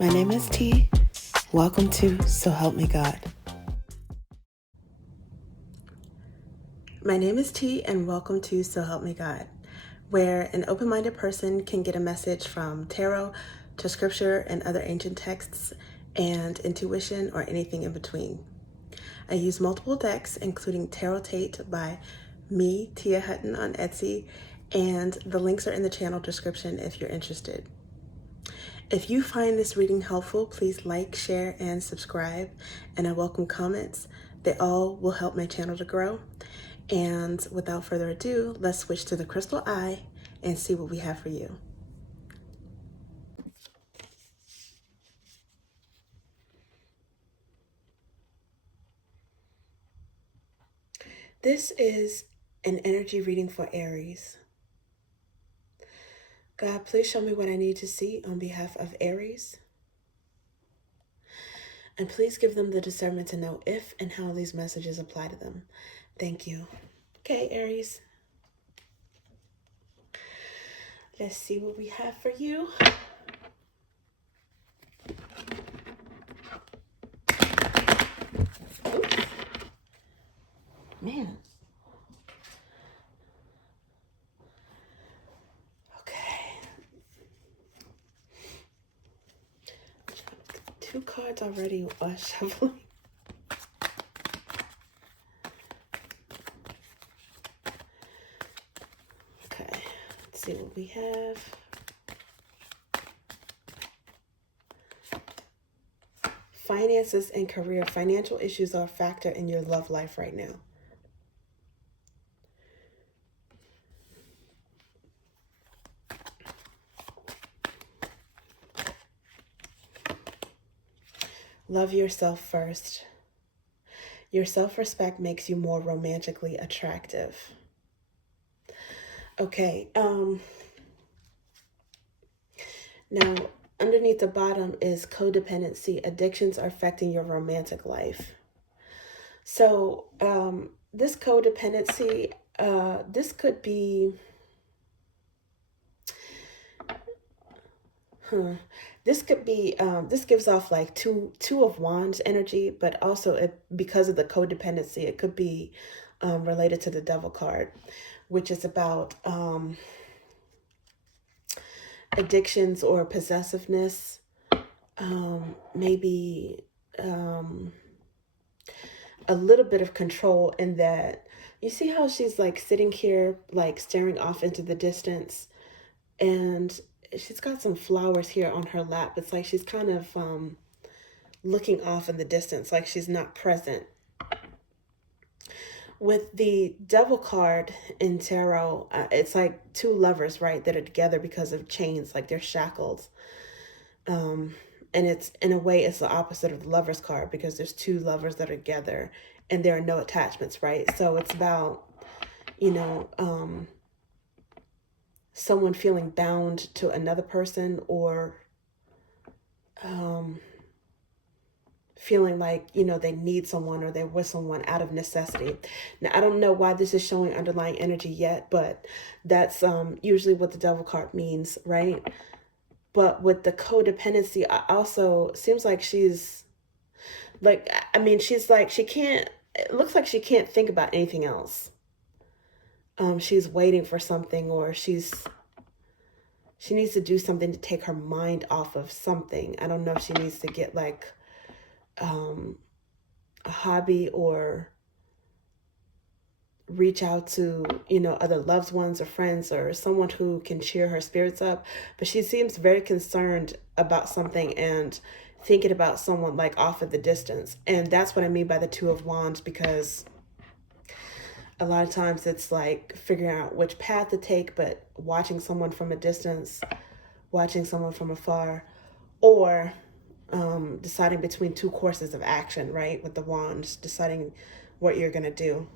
My name is T. Welcome to So Help Me God. My name is T, and welcome to So Help Me God, where an open-minded person can get a message from tarot to scripture and other ancient texts and intuition or anything in between. I use multiple decks, including Tarot Tate by me, Tia Hutton, on Etsy, and the links are in the channel description if you're interested. If you find this reading helpful, please like, share, and subscribe, and I welcome comments. They all will help my channel to grow. And without further ado, let's switch to the crystal eye and see what we have for you. This is an energy reading for Aries. God, please show me what I need to see on behalf of Aries. And please give them the discernment to know if and how these messages apply to them. Thank you. Okay, Aries. Let's see what we have for you. Oops. Man. Okay. 2 cards already shuffling. Okay, let's see what we have. Finances and career. Financial issues are a factor in your love life right now. Love yourself first. Your self-respect makes you more romantically attractive. Okay, now underneath the bottom is codependency. Addictions are affecting your romantic life. So this codependency, this could be, this could be, this gives off like two of wands energy, but also because of the codependency, it could be related to the devil card, which is about addictions or possessiveness, maybe a little bit of control in that. You see how she's like sitting here, like staring off into the distance, and she's got some flowers here on her lap. It's like she's kind of looking off in the distance, like she's not present. With the devil card in tarot, it's like 2 lovers, right, that are together because of chains, like they're shackled. And it's, in a way, it's the opposite of the lover's card because there's 2 lovers that are together and there are no attachments, right? So it's about, you know, someone feeling bound to another person, or feeling like, you know, they need someone or they're with someone out of necessity. Now, I don't know why this is showing underlying energy yet, but that's usually what the devil card means, right? But with the codependency, I also seems like she's like, I mean, she's like, she can't, it looks like she can't think about anything else. She's waiting for something, or she needs to do something to take her mind off of something. I don't know if she needs to get like a hobby or reach out to, you know, other loved ones or friends or someone who can cheer her spirits up. But she seems very concerned about something and thinking about someone like off at the distance. And that's what I mean by the 2 of wands, because a lot of times it's like figuring out which path to take, but watching someone from a distance, watching someone from afar, or deciding between 2 courses of action, right? With the wands, deciding what you're going to do.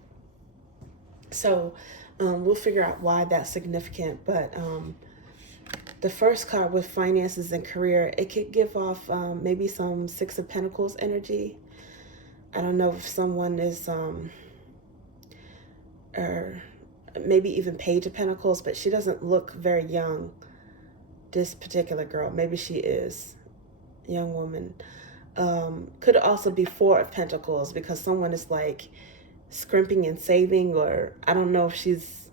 So we'll figure out why that's significant. But the first card with finances and career, it could give off maybe some 6 of Pentacles energy. I don't know if someone is, or maybe even Page of Pentacles, but she doesn't look very young, this particular girl. Maybe she is. young woman. Could also be Four of Pentacles, because someone is like scrimping and saving, or I don't know if she's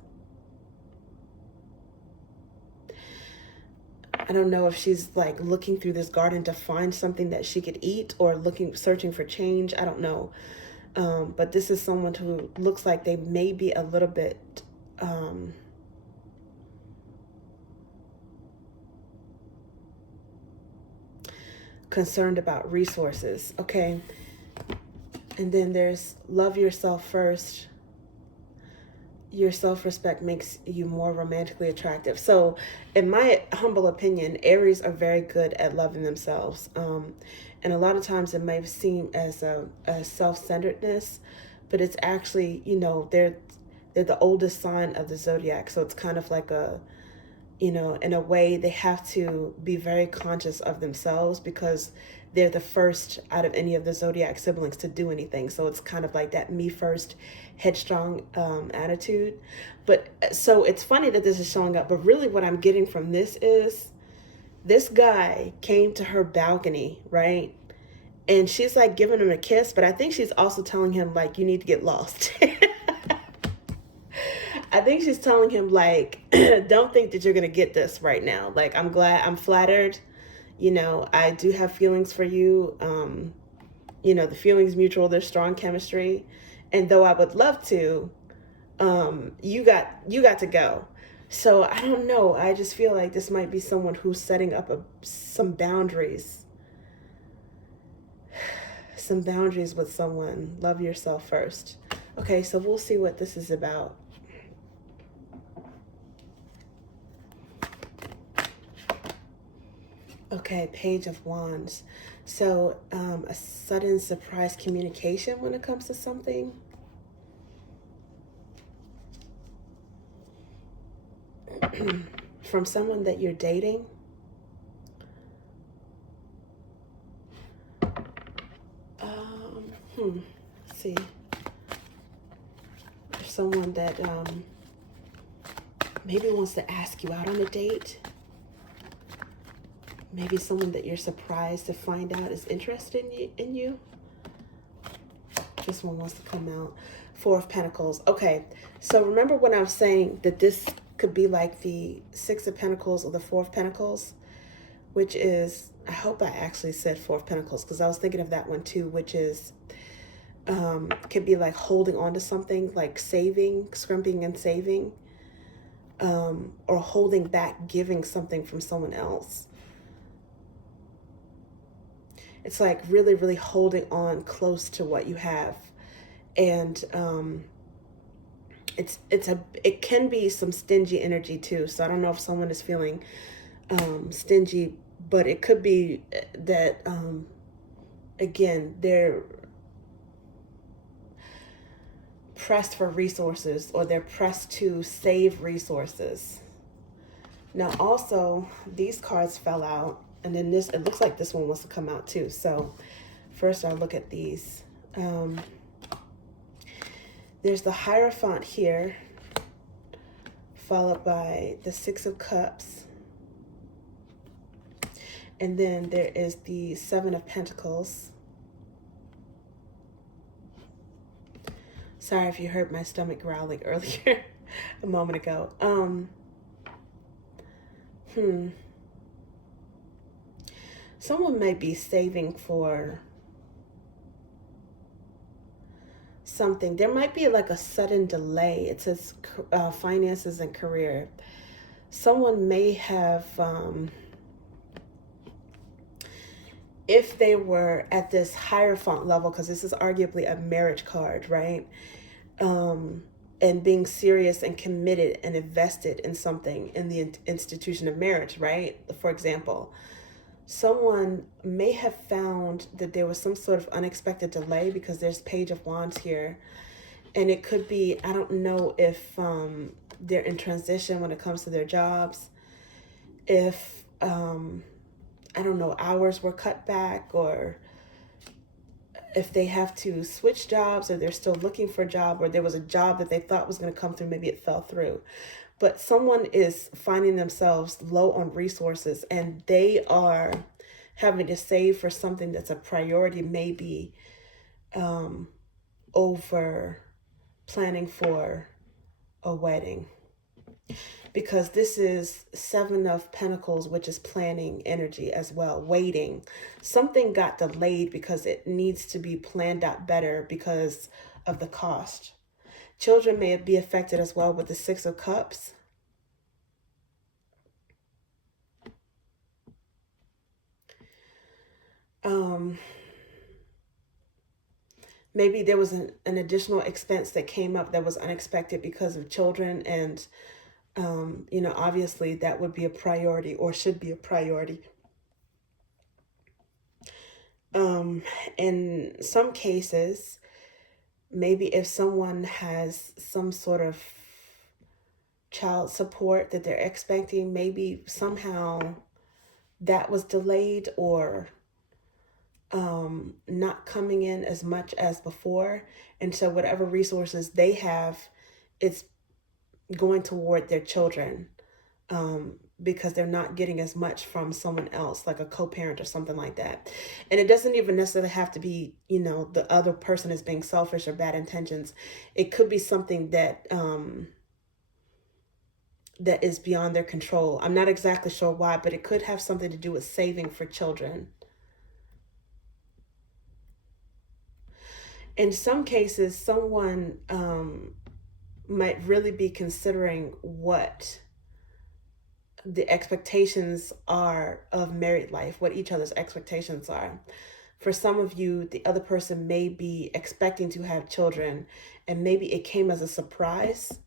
like looking through this garden to find something that she could eat, or searching for change. I don't know. But this is someone who looks like they may be a little bit concerned about resources. Okay. And then there's love yourself first. Your self-respect makes you more romantically attractive. So in my humble opinion, Aries are very good at loving themselves. And a lot of times it may seem as a self-centeredness, but it's actually, they're the oldest sign of the zodiac. So it's kind of like in a way, they have to be very conscious of themselves, because they're the first out of any of the zodiac siblings to do anything. So it's kind of like that me first, headstrong attitude. But so it's funny that this is showing up, but really what I'm getting from this is this guy came to her balcony, right? And she's like giving him a kiss, but I think she's also telling him like, you need to get lost. I think she's telling him like, don't think that you're going to get this right now. Like, I'm flattered. I do have feelings for you. The feeling's mutual. There's strong chemistry. And though I would love to, you got to go. So I don't know. I just feel like this might be someone who's setting up some boundaries. Some boundaries with someone. Love yourself first. Okay, so we'll see what this is about. Okay, Page of Wands. So a sudden surprise communication when it comes to something. From someone that you're dating. Let's see. There's someone that maybe wants to ask you out on a date. Maybe someone that you're surprised to find out is interested in you. This one wants to come out. Four of Pentacles. Okay, so remember when I was saying that this could be like the Six of Pentacles or the Four of Pentacles, which is, I hope I actually said Four of Pentacles, because I was thinking of that one too, which is, could be like holding on to something, like saving, scrimping and saving, or holding back, giving something from someone else. It's like really, really holding on close to what you have. And it can be some stingy energy too. So I don't know if someone is feeling stingy, but it could be that, again, they're pressed for resources, or they're pressed to save resources. Now also, these cards fell out. And then it looks like this one wants to come out too. So first I'll look at these. There's the Hierophant here, followed by the Six of Cups. And then there is the Seven of Pentacles. Sorry if you heard my stomach growling earlier, a moment ago. Someone might be saving for something. There might be like a sudden delay. It says finances and career. Someone may have, if they were at this Hierophant level, because this is arguably a marriage card, right? And being serious and committed and invested in something, in the institution of marriage, right? For example, someone may have found that there was some sort of unexpected delay, because there's Page of Wands here. And it could be, I don't know if they're in transition when it comes to their jobs. If, I don't know, hours were cut back, or if they have to switch jobs, or they're still looking for a job, or there was a job that they thought was going to come through, maybe it fell through. But someone is finding themselves low on resources, and they are having to save for something that's a priority, maybe over planning for a wedding. Because this is Seven of Pentacles, which is planning energy as well, waiting. Something got delayed because it needs to be planned out better because of the cost. Children may be affected as well with the Six of Cups. Maybe there was an additional expense that came up that was unexpected because of children. And, obviously that would be a priority or should be a priority. In some cases, maybe if someone has some sort of child support that they're expecting, maybe somehow that was delayed or not coming in as much as before. And so whatever resources they have, it's going toward their children, because they're not getting as much from someone else, like a co-parent or something like that. And it doesn't even necessarily have to be, the other person is being selfish or bad intentions. It could be something that that is beyond their control. I'm not exactly sure why, but it could have something to do with saving for children. In some cases, someone might really be considering what the expectations are of married life, what each other's expectations are. For some of you, the other person may be expecting to have children, and maybe it came as a surprise,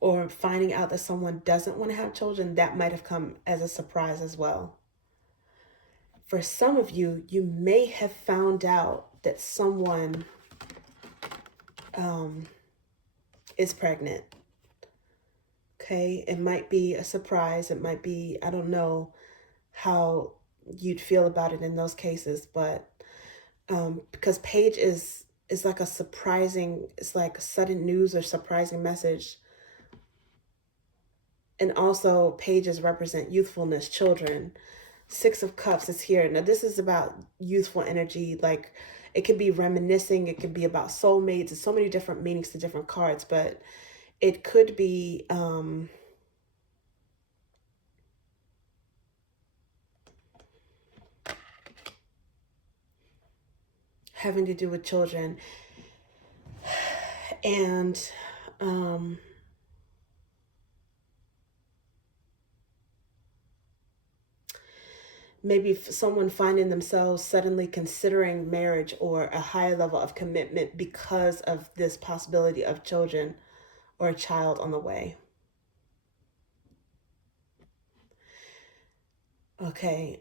or finding out that someone doesn't want to have children, that might have come as a surprise as well. For some of you, you may have found out that someone is pregnant. Okay, it might be a surprise. It might be, I don't know how you'd feel about it in those cases, but because Page is like a surprising, it's like sudden news or surprising message. And also pages represent youthfulness, children. Six of Cups is here. Now this is about youthful energy. Like it could be reminiscing. It could be about soulmates. There's so many different meanings to different cards, but it could be having to do with children. And maybe someone finding themselves suddenly considering marriage or a higher level of commitment because of this possibility of children or a child on the way. Okay.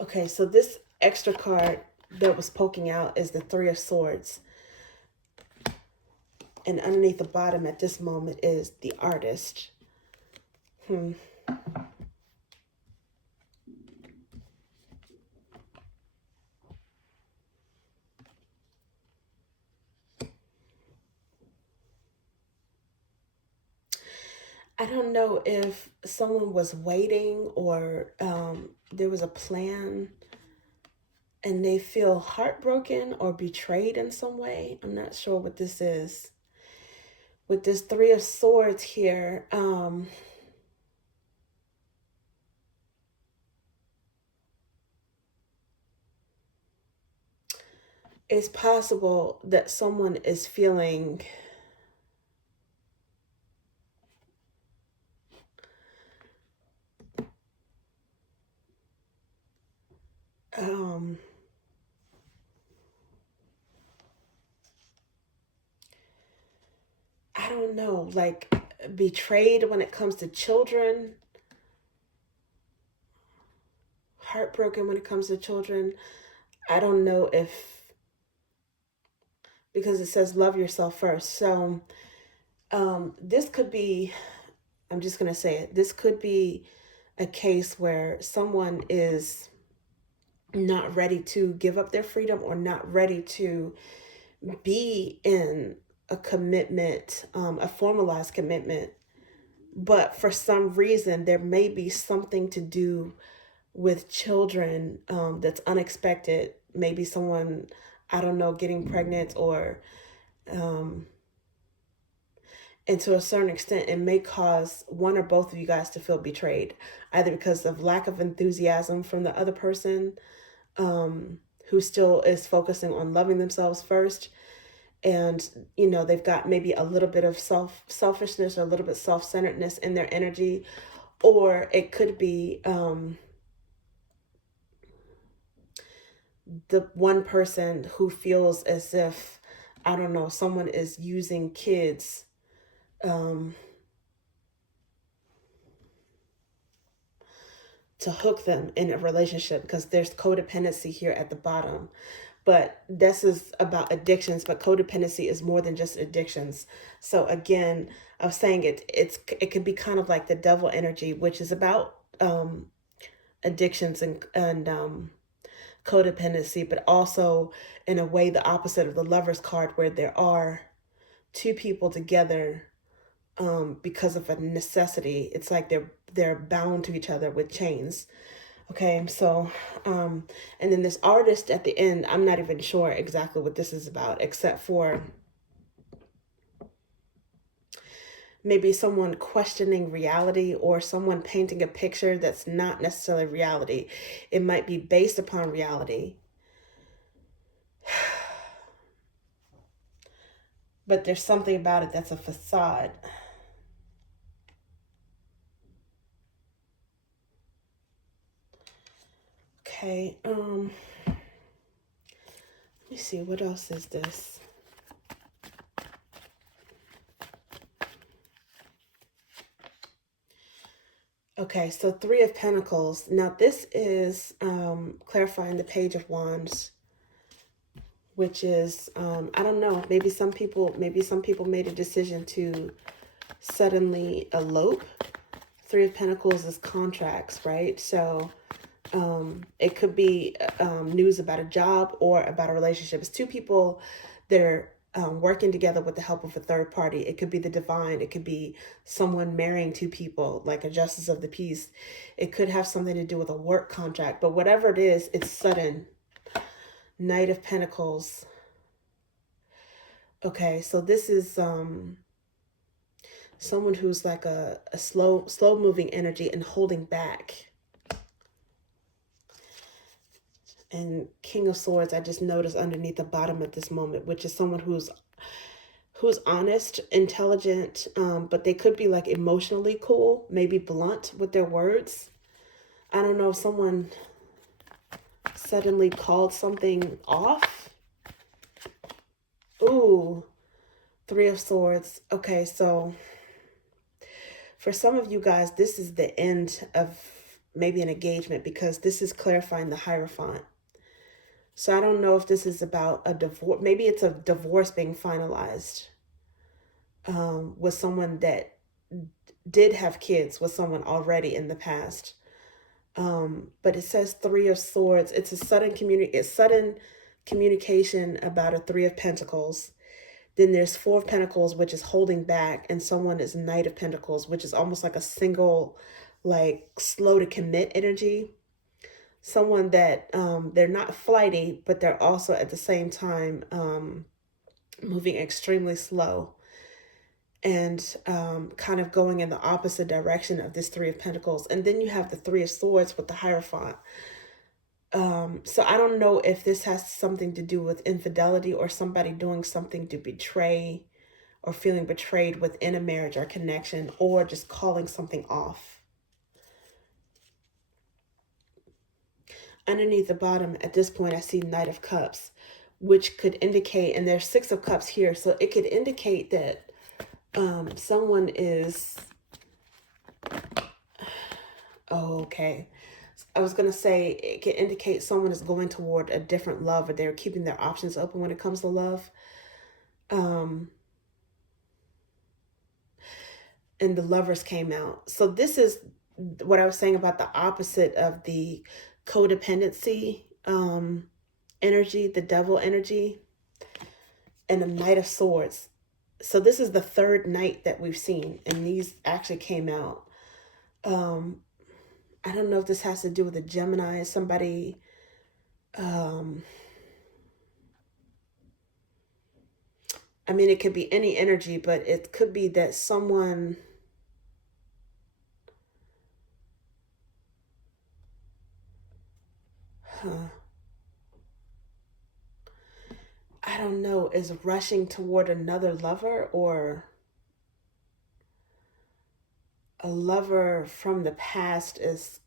Okay, so this extra card that was poking out is the Three of Swords. And underneath the bottom at this moment is the Artist. I don't know if someone was waiting or there was a plan and they feel heartbroken or betrayed in some way. I'm not sure what this is. With this Three of Swords here, it's possible that someone is feeling I don't know, like betrayed when it comes to children, heartbroken when it comes to children. I don't know if, because it says love yourself first. So this could be, I'm just going to say it, this could be a case where someone is not ready to give up their freedom or not ready to be in a commitment, a formalized commitment, but for some reason there may be something to do with children, that's unexpected. Maybe someone, I don't know, getting pregnant, or um, and to a certain extent, it may cause one or both of you guys to feel betrayed, either because of lack of enthusiasm from the other person, who still is focusing on loving themselves first, and they've got maybe a little bit of selfishness or a little bit self-centeredness in their energy, or it could be the one person who feels as if, I don't know, someone is using kids, um, to hook them in a relationship, because there's codependency here at the bottom. But this is about addictions, but codependency is more than just addictions. So again, I was saying it can be kind of like the devil energy, which is about addictions and codependency, but also in a way the opposite of the Lover's card, where there are two people together because of a necessity. It's like they're bound to each other with chains. Okay, so and then this artist at the end, I'm not even sure exactly what this is about, except for maybe someone questioning reality, or someone painting a picture that's not necessarily reality. It might be based upon reality, but there's something about it that's a facade. Okay, let me see, what else is this? Okay, so Three of Pentacles. Now this is clarifying the Page of Wands, which is I don't know, maybe some people made a decision to suddenly elope. Three of Pentacles is contracts, right? So it could be news about a job or about a relationship. It's two people that are working together with the help of a third party. It could be the divine. It could be someone marrying two people, like a justice of the peace. It could have something to do with a work contract. But whatever it is, it's sudden. Knight of Pentacles. Okay, so this is someone who's like a slow moving energy and holding back. And King of Swords, I just noticed underneath the bottom at this moment, which is someone who's honest, intelligent, but they could be like emotionally cool, maybe blunt with their words. I don't know if someone suddenly called something off. Ooh, Three of Swords. Okay, so for some of you guys, this is the end of maybe an engagement, because this is clarifying the Hierophant. So I don't know if this is about a divorce. Maybe it's a divorce being finalized with someone that did have kids with someone already in the past. But it says Three of Swords. It's a sudden communication about a Three of Pentacles. Then there's Four of Pentacles, which is holding back, and someone is Knight of Pentacles, which is almost like a single, like slow to commit energy. Someone that they're not flighty, but they're also at the same time moving extremely slow, and kind of going in the opposite direction of this Three of Pentacles. And then you have the Three of Swords with the Hierophant. So I don't know if this has something to do with infidelity, or somebody doing something to betray, or feeling betrayed within a marriage or connection, or just calling something off. Underneath the bottom, at this point, I see Knight of Cups, which could indicate, and there's Six of Cups here, so it could indicate that someone is, oh, okay. I was going to say, it can indicate someone is going toward a different love, or they're keeping their options open when it comes to love. And the Lovers came out. So this is what I was saying about the opposite of the codependency energy, the devil energy. and a Knight of Swords. So this is the third Knight that we've seen, and these actually came out. I don't know if this has to do with a Gemini, somebody, I mean, it could be any energy, but it could be that someone, I don't know, is rushing toward another lover, or a lover from the past is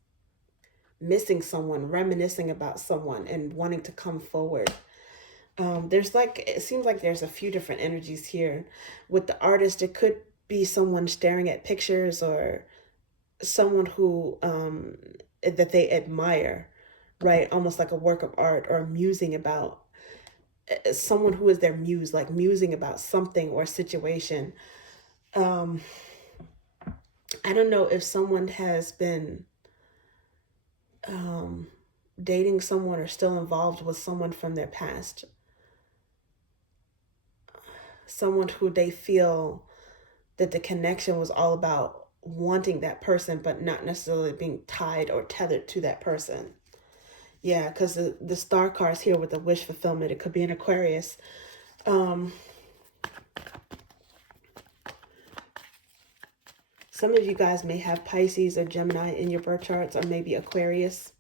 missing someone, reminiscing about someone and wanting to come forward. There's like, it seems like there's a few different energies here. With the artist, it could be someone staring at pictures, or someone who that they admire, right? Almost like a work of art, or musing about someone who is their muse, like musing about something or situation. I don't know if someone has been dating someone or still involved with someone from their past. Someone who they feel that the connection was all about wanting that person, but not necessarily being tied or tethered to that person. Yeah, because the star cards here with the wish fulfillment, it could be an Aquarius. Some of you guys may have Pisces or Gemini in your birth charts, or maybe Aquarius.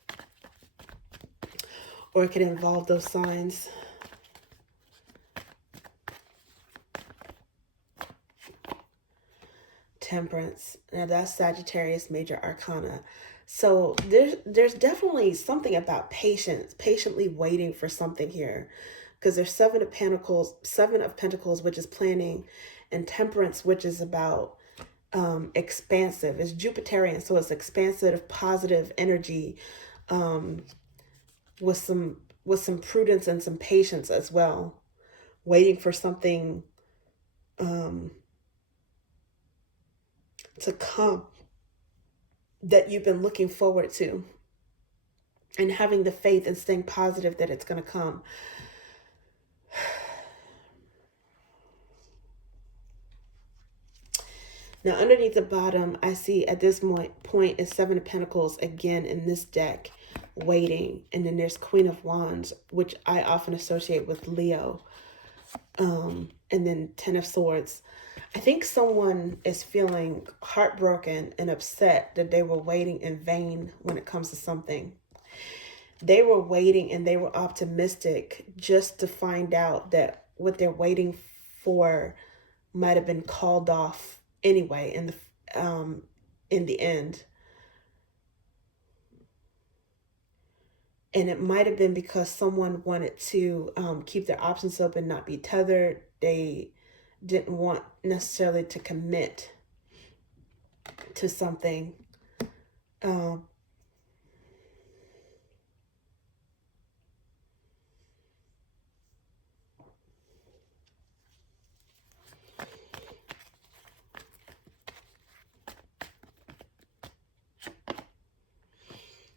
Or it could involve those signs. Temperance. Now that's Sagittarius major arcana. So there's definitely something about patience, patiently waiting for something here. Because there's Seven of Pentacles, which is planning, and Temperance, which is about expansive. It's Jupiterian, so it's expansive, positive energy, with some prudence and some patience as well. Waiting for something to come that you've been looking forward to, and having the faith and staying positive that it's going to come. Now, underneath the bottom, I see at this point is Seven of Pentacles again in this deck, waiting. And then there's Queen of Wands, which I often associate with Leo. And then Ten of Swords. I think someone is feeling heartbroken and upset that they were waiting in vain when it comes to something. They were waiting and they were optimistic, just to find out that what they're waiting for might have been called off anyway in the end. And it might have been because someone wanted to keep their options open, not be tethered. They didn't want necessarily to commit to something.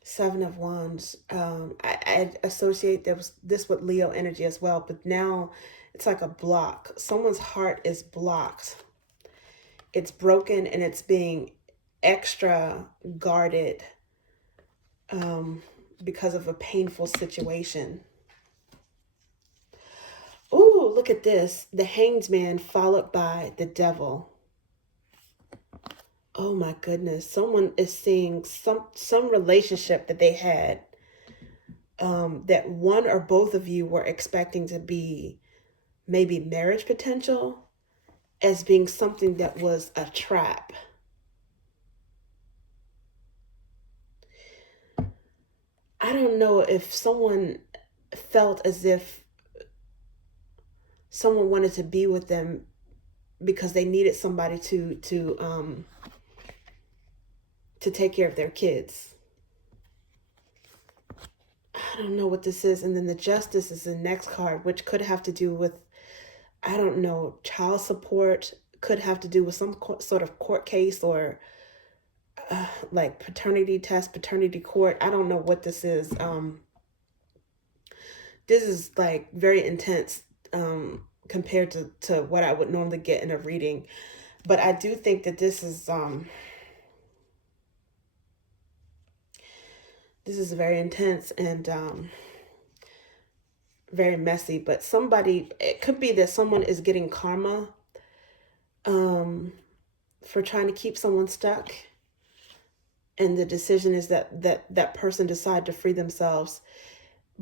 Seven of Wands. I associate this with Leo energy as well, but now it's like a block. Someone's heart is blocked. It's broken and it's being extra guarded because of a painful situation. Ooh, look at this. The Hanged Man followed by the Devil. Oh my goodness. Someone is seeing some relationship that they had, that one or both of you were expecting to be maybe marriage potential, as being something that was a trap. I don't know if someone felt as if someone wanted to be with them because they needed somebody to take care of their kids. I don't know what this is. And then the Justice is the next card, which could have to do with, I don't know, child support. Could have to do with some sort of court case, or like paternity test, paternity court. I don't know what this is. This is like very intense compared to what I would normally get in a reading. But I do think that this is very intense and very messy. But it could be that someone is getting karma for trying to keep someone stuck. And the decision is that person decide to free themselves.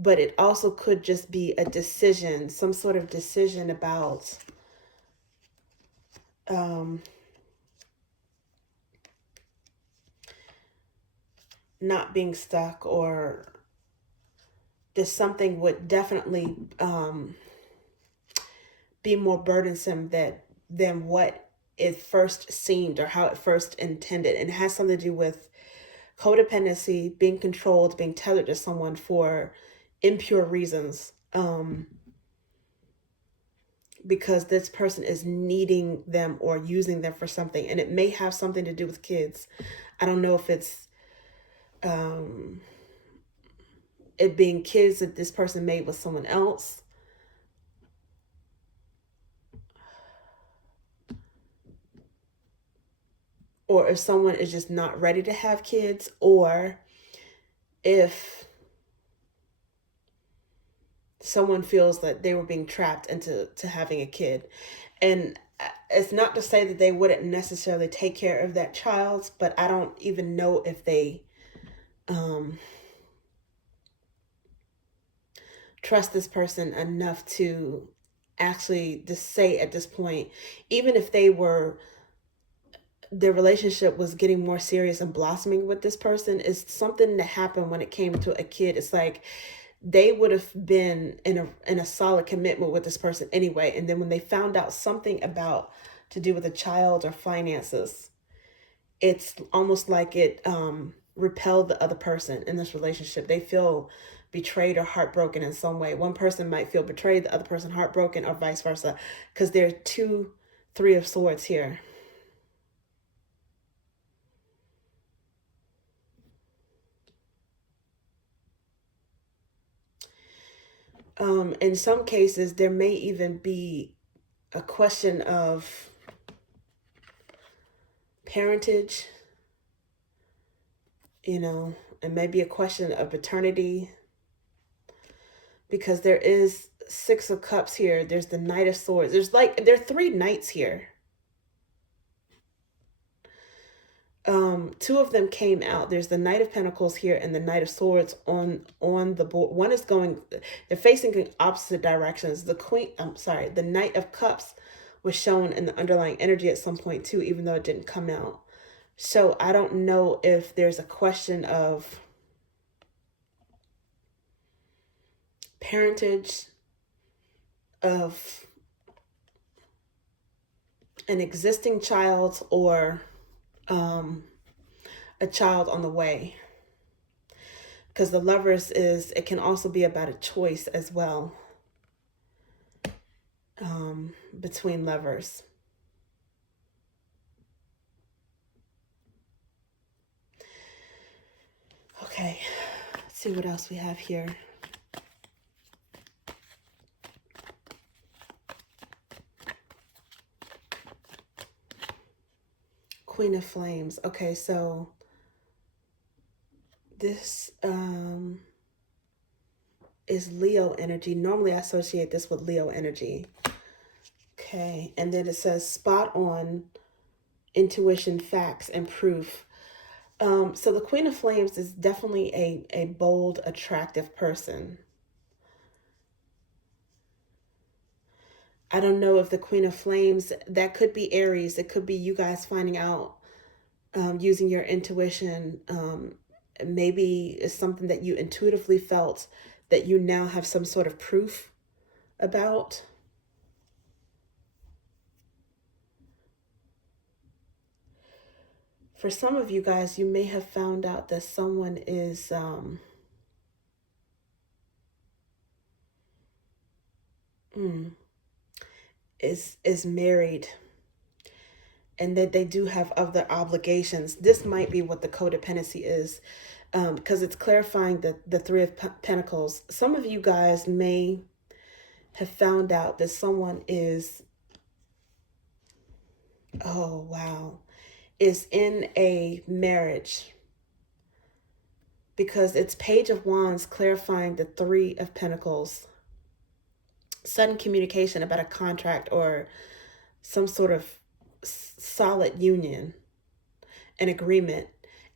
But it also could just be a decision, some sort of decision about not being stuck, or just something would definitely be more burdensome than what it first seemed or how it first intended. And it has something to do with codependency, being controlled, being tethered to someone for impure reasons. Because this person is needing them or using them for something. And it may have something to do with kids. I don't know if it's it being kids that this person made with someone else. Or if someone is just not ready to have kids, or if someone feels that they were being trapped into having a kid. And it's not to say that they wouldn't necessarily take care of that child, but I don't even know if they trust this person enough to actually just say at this point, even if their relationship was getting more serious and blossoming with this person, is something that happened when it came to a kid. It's like they would have been in a solid commitment with this person anyway. And then when they found out something about to do with a child or finances, it's almost like it repelled the other person in this relationship. They feel betrayed or heartbroken in some way. One person might feel betrayed, the other person heartbroken, or vice versa, because there are three of swords here. In some cases, there may even be a question of parentage, and maybe a question of paternity, because there is Six of Cups here. There's the Knight of Swords. There are three knights here. Two of them came out. There's the Knight of Pentacles here and the Knight of Swords on the board. One is they're facing in opposite directions. The Knight of Cups was shown in the underlying energy at some point too, even though it didn't come out. So I don't know if there's a question of parentage, of an existing child, or a child on the way. Because the Lovers it can also be about a choice as well, between lovers. Okay, let's see what else we have here. Queen of Flames. Okay, so this is Leo energy. Normally I associate this with Leo energy. Okay, and then it says spot on, intuition, facts, and proof. So the Queen of Flames is definitely a bold, attractive person. I don't know if the Queen of Flames, that could be Aries. It could be you guys finding out using your intuition. Maybe it's something that you intuitively felt that you now have some sort of proof about. For some of you guys, you may have found out that someone is married, and that they do have other obligations. This might be what the codependency is, because it's clarifying the Three of Pentacles. Some of you guys may have found out that someone is, oh wow, is in a marriage, because it's Page of Wands clarifying the Three of Pentacles. Sudden communication about a contract or some sort of solid union, an agreement.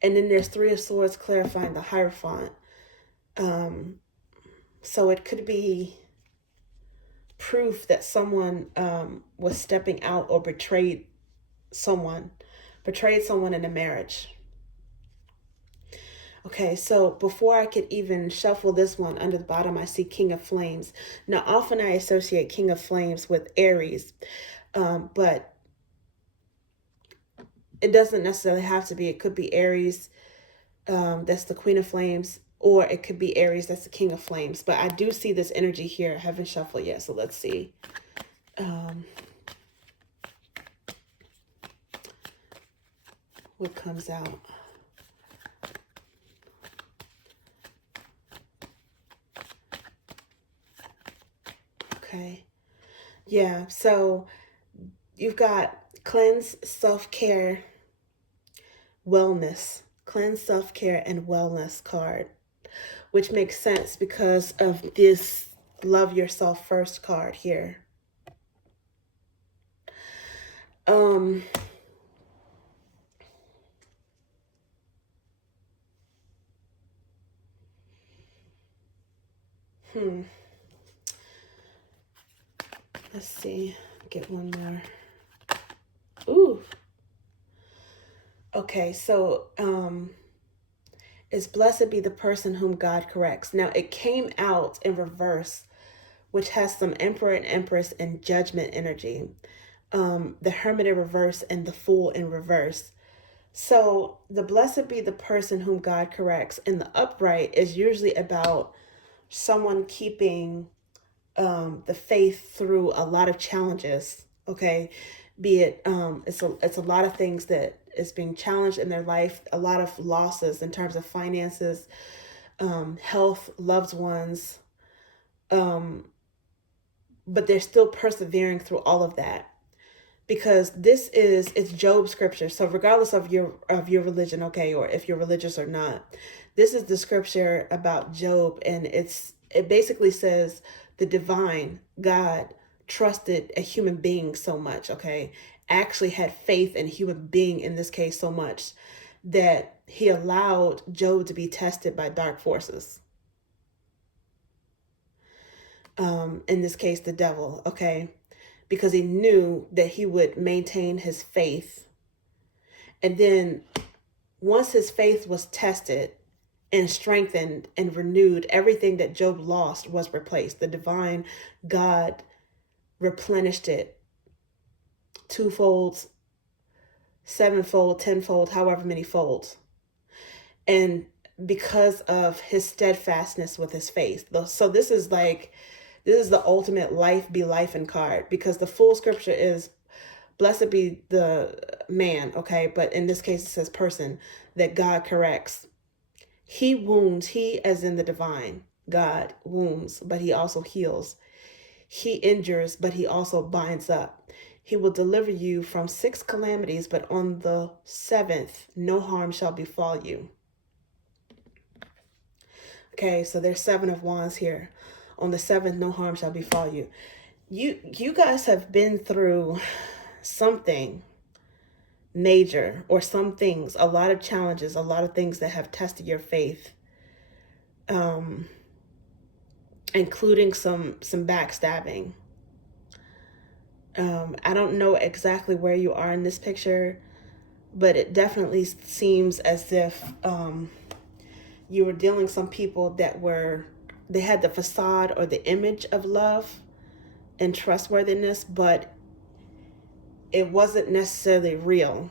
And then there's Three of Swords clarifying the Hierophant. So it could be proof that someone was stepping out or betrayed someone in a marriage. Okay, so before I could even shuffle this one, under the bottom I see King of Flames. Now often I associate King of Flames with Aries, but it doesn't necessarily have to be. It could be Aries, that's the Queen of Flames, or it could be Aries, that's the King of Flames. But I do see this energy here. I haven't shuffled yet, so let's see. What comes out? Okay. Yeah, so you've got cleanse, self-care, wellness. Cleanse, self-care, and wellness card, which makes sense because of this love yourself first card here. Let's see. Get one more. Ooh. Okay, so it's blessed be the person whom God corrects. Now it came out in reverse, which has some Emperor and Empress and Judgment energy. The Hermit in reverse and the Fool in reverse. So the blessed be the person whom God corrects in the upright is usually about someone keeping the faith through a lot of challenges. Okay, be it it's a lot of things that is being challenged in their life, a lot of losses in terms of finances, health, loved ones, but they're still persevering through all of that, because it's Job scripture. So regardless of your religion, okay, or if you're religious or not, this is the scripture about Job, and it basically says the divine God trusted a human being so much, okay, actually had faith in a human being in this case so much that he allowed Job to be tested by dark forces. In this case, the devil, okay, because he knew that he would maintain his faith. And then once his faith was tested and strengthened and renewed, everything that Job lost was replaced. The divine God replenished it twofold, sevenfold, tenfold, however many folds. And because of his steadfastness with his faith. So this is the ultimate life be life in card, because the full scripture is blessed be the man, okay? But in this case, it says person that God corrects. He wounds, he as in the divine God wounds, but he also heals. He injures, but he also binds up. He will deliver you from 6 calamities, but on the 7th, no harm shall befall you. Okay, so there's 7 of Wands here. On the 7th, no harm shall befall you. You guys have been through something major, or some things, a lot of challenges, a lot of things that have tested your faith, including some backstabbing. I don't know exactly where you are in this picture, but it definitely seems as if you were dealing with some people that they had the facade or the image of love and trustworthiness, but it wasn't necessarily real.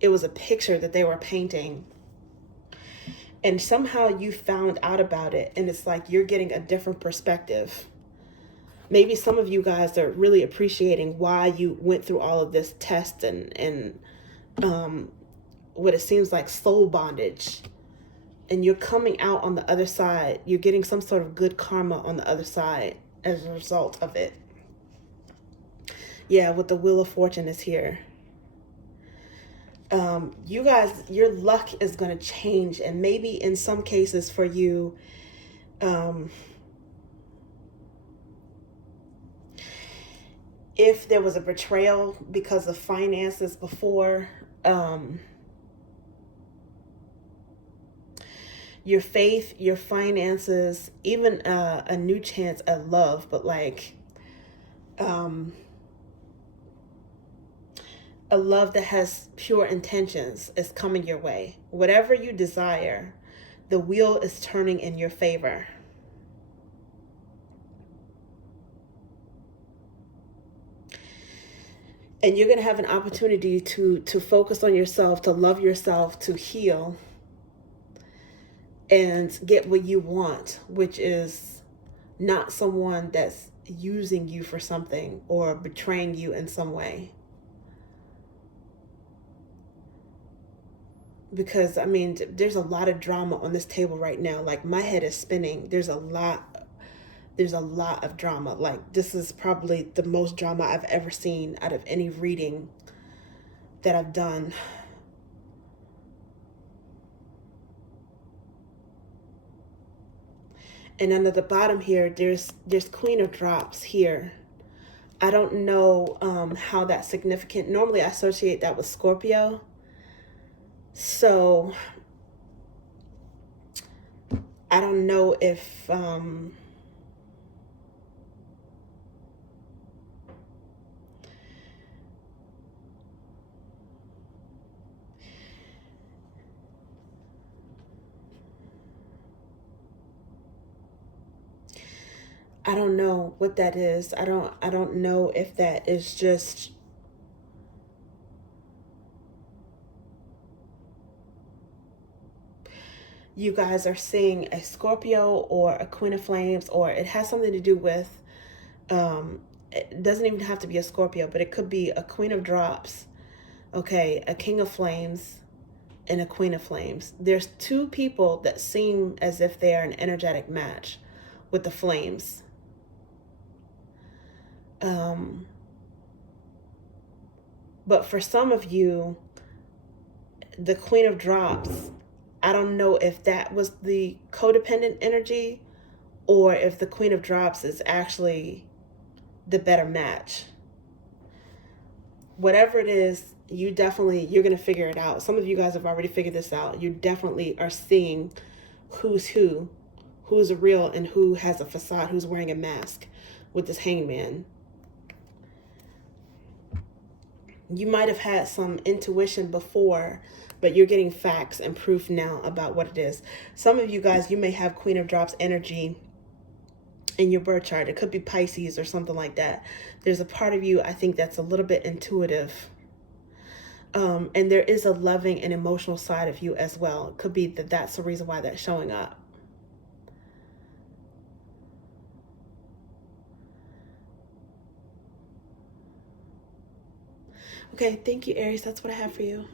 It was a picture that they were painting. And somehow you found out about it, and it's like you're getting a different perspective. Maybe some of you guys are really appreciating why you went through all of this test and what it seems like soul bondage. And you're coming out on the other side. You're getting some sort of good karma on the other side. as a result of it. Yeah, with the Wheel of Fortune is here. You guys, your luck is going to change, and maybe in some cases for you, if there was a betrayal because of finances before, your faith, your finances, even a new chance at love, but like a love that has pure intentions is coming your way. Whatever you desire, the wheel is turning in your favor. And you're going to have an opportunity to focus on yourself, to love yourself, to heal, and get what you want, which is not someone that's using you for something or betraying you in some way. Because I mean, there's a lot of drama on this table right now. Like, my head is spinning. There's a lot of drama. Like, this is probably the most drama I've ever seen out of any reading that I've done. And under the bottom here, there's Queen of Drops here. I don't know how that's significant. Normally I associate that with Scorpio. So I don't know if I don't know what that is. I don't know if that is just you guys are seeing a Scorpio or a Queen of Flames, or it has something to do with it doesn't even have to be a Scorpio, but it could be a Queen of Drops, okay, a King of Flames, and a Queen of Flames. There's two people that seem as if they are an energetic match with the flames. But for some of you, the Queen of Drops, I don't know if that was the codependent energy or if the Queen of Drops is actually the better match. Whatever it is, you're going to figure it out. Some of you guys have already figured this out. You definitely are seeing who's real and who has a facade, who's wearing a mask with this Hangman. You might have had some intuition before, but you're getting facts and proof now about what it is. Some of you guys, you may have Queen of Drops energy in your birth chart. It could be Pisces or something like that. There's a part of you, I think, that's a little bit intuitive. And there is a loving and emotional side of you as well. It could be that that's the reason why that's showing up. Okay, thank you, Aries. That's what I have for you.